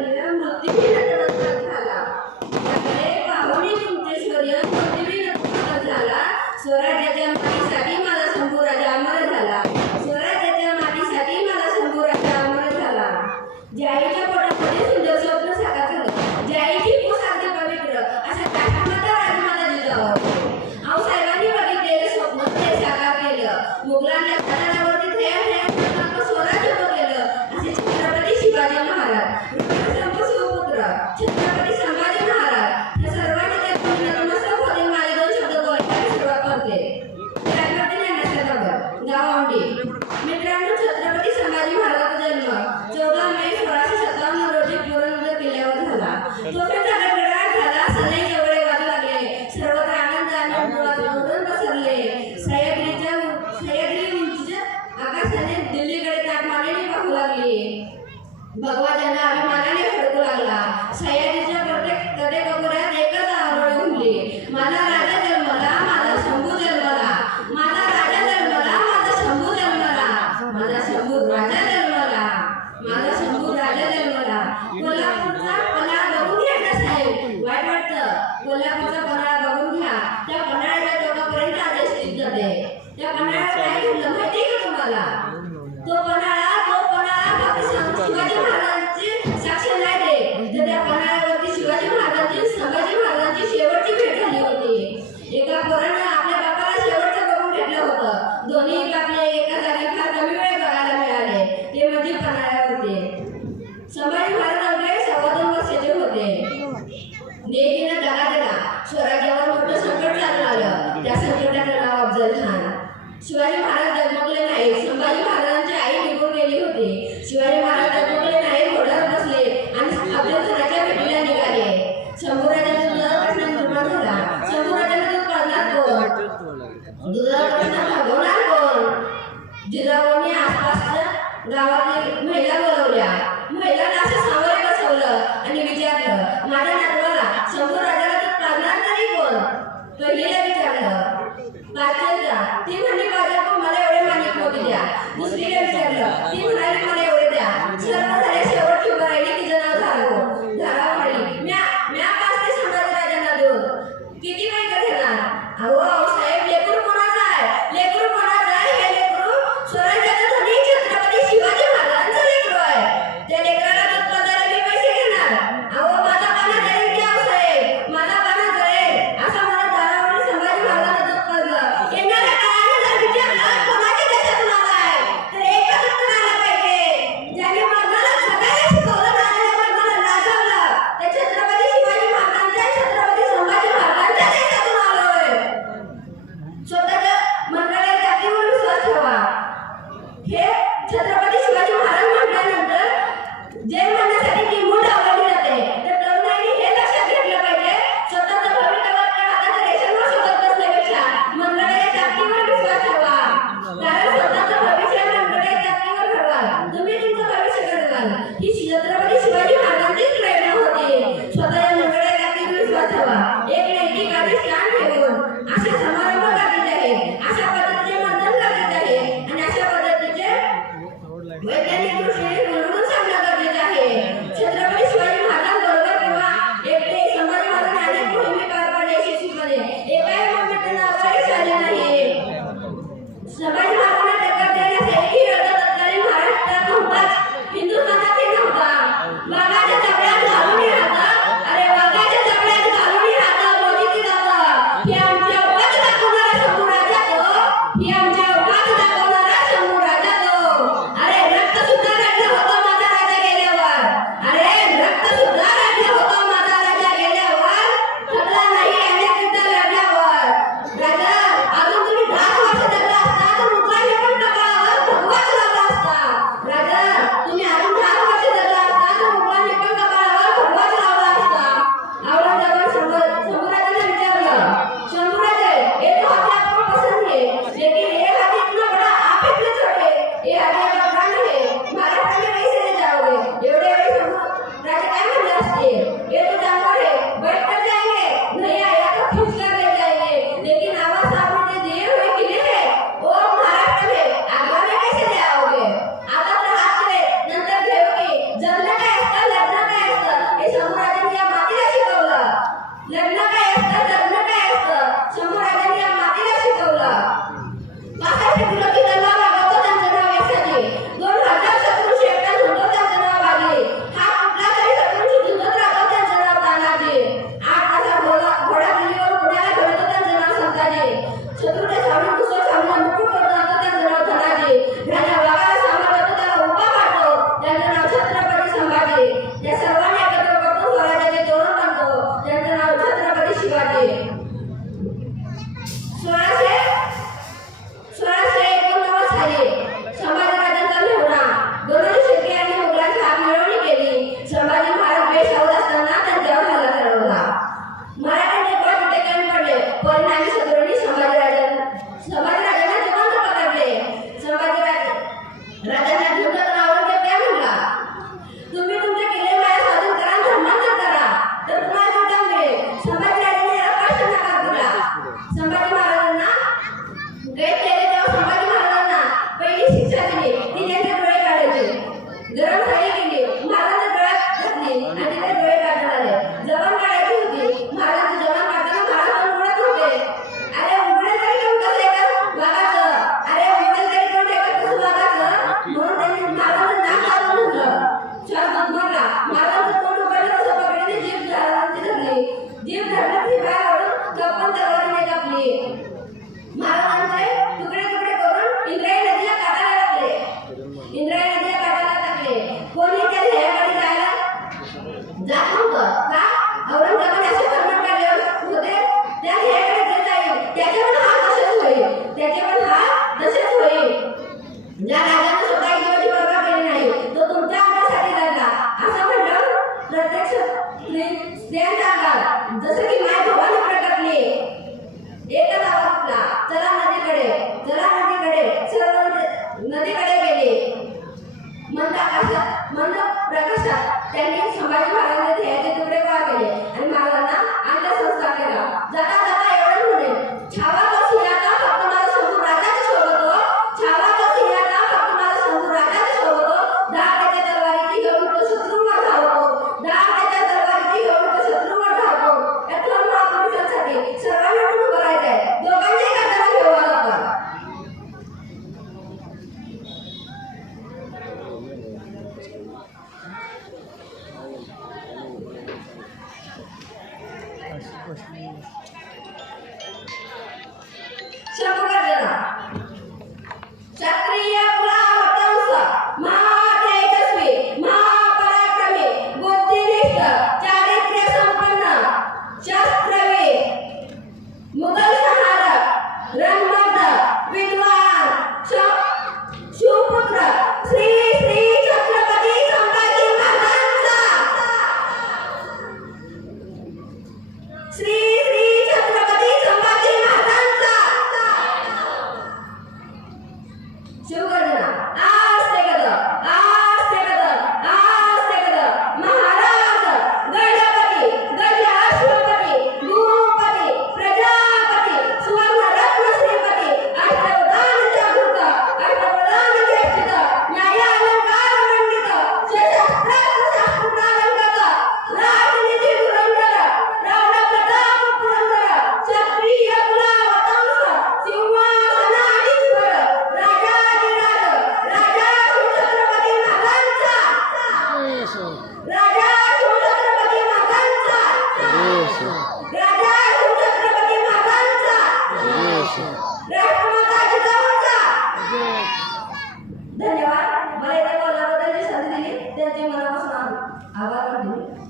तुमचेश्वरीय मृत्यूही नतमस्तक झाला. त्याकडे पाहुणे तुमचेश्वरीय मृत्यूही नतमस्तक झाला. स्वराज्याच्या मातीसाठी माझा शंभू राजा अमर झाला. स्वराज्याच्या मातीसाठी माझा शंभू राजा अमर झाला. जाईच्या पोटामध्ये सुंदर स्वप्न साकार झालं. जाईची पोस अगदी पवित्र अशा काठामाता राजमाता जिजाऊ. आऊसाहेबांनी बघितलेलं स्वप्न ते साकार केलं. मुघलांच्या घराण्यावरती थेट स्वराज्य केलं. असे छत्रपती शिवाजी महाराज, सुपुत्र छत्रपती संभाजी महाराज या सर्वांनी त्या नतमस्तक होते. माझे दोन शब्द बोलायला सुरुवात करते. गावंडी. मित्रांनो, छत्रपती संभाजी महाराजांचा जन्म 14 मे 1657 रोजी पुरंदर किल्ल्यावर झाला. तोफेचा गडगडाट झाला. सनई जवळे वाजू लागले. सर्वत्र आनंदाने वातावरण पसरले. सह्याद्री उंचीच्या आकाशाने दिल्लीकडे ताट मानेने पाहू लागली. भगवा झेंडा अभिमानाने फडकू लागला. सह्याद्रीच्या प्रत्येक कडेकोपऱ्यात एकच आरोळी घुमली. माझा राजा जन्मला, माझा शंभू जन्मला. माझा राजा जन्मला, माझा शंभू जन्मला. माझा शंभू राजा जन्मला. माझा शंभू राजा जन्मला. कोल्हापूरचा पन्हाळा बघून घ्या साहेब. वाईट वाटतं. कोल्हापूरचा पन्हाळा बघून घ्या. त्या पन्हाळ्याच्या टोकापर्यंत आदेश स्थित जाते. त्या पन्हाळ्यात काय घडलं माहिती का तुम्हाला? तो पन्हाळा फक्त शिवाजी महाराजांची साक्ष नाही दे, तर त्या पन्हाळ्यावरती शिवाजी महाराजांची संभाजी महाराजांची शेवटची भेट झाली होती. एका पोराने आपल्या बापाला शेवटचं बघून घेतलं होतं. दोन्ही आपले एका जागी फार कमी वेळ बघायला मिळाले. ते म्हणजे पन्हाळ्यावरती. संभाजी महाराज अवघे 2.25 वर्षाचे होते. नेकीनं दगा दिला. स्वराज्यावर मोठं संकट चालू आलं. त्या संकटाचं नाव अफजल खान. शिवाजी महाराज जन्मले नाही. संभाजी महाराजांची आई निघून गेली होती. शिवाजी महाराज जन्मले नाही. घोड्यावर बसले आणि अफजल खानाच्या भेटीला निघाले. शंभूराजांचा प्रश्न निर्माण झाला. शंभूराजांना दूध पाजणार कोण? दुधाचा प्रश्न भागवणार कोण? जिजाऊंनी आसपासच्या गावातील महिला बोलवल्या. महिलांना असं सामोरे बसवलं आणि विचारलं, माझ्या नातवाला शंभूराजाला दूध पाजणार तरी कोण? पहिलीला विचारलं पाचलला. ती म्हणली बाजार मला एवढे माणिक मोती द्या. दुसरीला विचारलं. ती म्हणाली मला एवढे द्या. सर्व झाले. शेवटची उभं राहिली. तिचं नाव धाराव म्हणली. म्या पाचते संभाजी राजांना दूध. किती पैसे घेणार? अहो साहेब, लेकरू कोणाचं आहे? लेकरू कोणाचं आहे? हे लेकरू स्वराज्याचा धनी छत्रपती शिवाजी महाराजांचं लेकरू आहे. त्या लेकराला दूध पाजायला मी पैसे घेणार? अहो माझा पाना जळेल की अहो साहेब, माझा पाना जळेल. असं मला धारावने संभाजी महाराजांना दूध पाजलं. येणाऱ्या काळाने जर विचारलं कोणाच्या देशातून आलाय, तर एकच उत्तर आलं पाहिजे. ज्याने मर्दाला सगळ्याला शिकवलं, राजाने मर्दाला लाजवलं, ते छत्रपती शिवाजी महाराजांच्या, छत्रपती संभाजी महाराजांच्या देशातून आलोय. स्वतःच्या मंडळाच्या जातीवर विश्वास ठेवा. हे छत्रपती शिवाजी महाराज म्हटल्यानंतर जे म्हणण्यासाठी किंमत लावली जाते, तर तरुणाईने हे लक्षात घेतलं पाहिजे. स्वतःचं भवितव्य आपल्या हाताच्या रेषेवर शोधत बसण्यापेक्षा मंडळाच्या जातीवर विश्वास ठेवा. कारण स्वतःचं भविष्य मंडळाच्या जातीवर ठरवाल, तुम्ही तुमचं भविष्य घडवाल. ही छत्रपती शिवाजी महाराजांचीच प्रेरणा होती. स्वतःच्या मंडळाच्या जातीवर विश्वास ठेवा. एक नैतिक अधिष्ठान ठेवून असे समारंभ गरजेचे आहेत. अशा पद्धतीचे मंथन गरजेचे आहे आणि अशा पद्धतीचे वैज्ञानिक दृष्टीने म्हणून सांगणं गरजेचं आहे. छत्रपती शिवाजी महाराजांबरोबर किंवा एकटे संभाजी महाराजांनी अनेक मोहिमे पार पाडल्या यशस्वीपणे. एकाही मोहिमेत त्यांना अपयश आले नाही. संभाजी महाराजांना टक्कर देण्यास एकही योद्धा तत्कालीन महाराष्ट्रात नव्हताच, हिंदुस्थानातही नव्हता. वाघाच्या जबड्यात घालून राहतं. अरे वाघाच्या जबड्यात घालून राहतं मोदीची जातं. ही आमची अवकाश दाखवणारा शंभू राजा तो. ही आमची अवकाश दाखवणारा शंभू राजा तो. अरे रक्त सुद्धा रडलं होतं माझा राजा गेल्यावर. अरे रक्त सुद्धा रडलं होतं माझा राजा गेल्यावर. ठरला नाही अनेक युद्ध लढल्यावर. राजा अजून तुम्ही 10 वर्ष जगला असता तर मुघलांनी पण कपाळावर भगवाच लावला असता. राजा तुम्ही अजून 10 वर्ष जगला असता तर मुघलांनी जात नव्हतं का औरंगजेबाने असे फरमान काढले होते त्या ध्येयाकडे जे जाईल त्याचे पण हाल तसेच होईल त्याचे पण हाल तसेच होईल ज्या राजाने स्वतः जीवाची पर्वा केली नाही तो तुमच्या अंगासाठी लढला असं म्हटलं प्रत्यक्ष स्त्रियांच्या अंगात जसं की माय भवानी प्रकटली एकच आवाज उठला चला नदीकडे सर्व नदीकडे गेले मंद प्रकाशात त्यांनी संभाजी महाराजांचे ध्येयाचे तुकडे गोळा केले आणि महाराजांना अंत्यसंस्कार केला जाता जाता एवढंच म्हणे छावा तो सिंहाचा फक्त माझा शंभू राजाच्या सोबत हो छावा तो सिंहाचा फक्त माझा शंभू राजाच्या सोबत हो धाक त्याच्या तलवारीची घेऊन तो शत्रूवर धावतो धाक त्याच्या तलवारीची घेऊन तो शत्रूवर धावतो या थोर महापुरुषांसाठी सर्वांना उभं राहायचंय दोघांच्याही कानाला घेऊन आला होता शंभूगर्जना क्षत्रिय कुलावतंस महातेजस्वी महापराक्रमी बुद्धिनिष्ठ चारित्र्य संपन्न शस्त्रवीर मुघल संहारक रणमर्दक विद्वान सुपुत्र श्री श्री छत्रपती संभाजी महाराजांचा श्री श्री छत्रपती संभाजी महाराजांचा शिवगर्जना आस्ते गद महाराज गणपती गज अश्वपती भूपती प्रजापती सुवर्ण रत्न श्रीपती अष्टवधान जागृत अष्टप्रधान ज्येष्ठित न्याय अलंकार मंडित शस्त्रास्त्र शास्त्र प्रालंकृत राजनीती धुरंधर प्रौढ प्रताप पुरंदर क्षत्रिय कुलावतंस सिंहासनाधीश्वर राजाधिराज राजा शिवछत्रपती महाराजांचा राजा शिवछत्रपती महाराजांचा राजा शिवछत्रपती महाराजांचा राष्ट्रमाता जिजाऊंचा धन्यवाद मला इथे बोलण्याबद्दल जी संधी दिली त्याचे मनापासून आभार मानते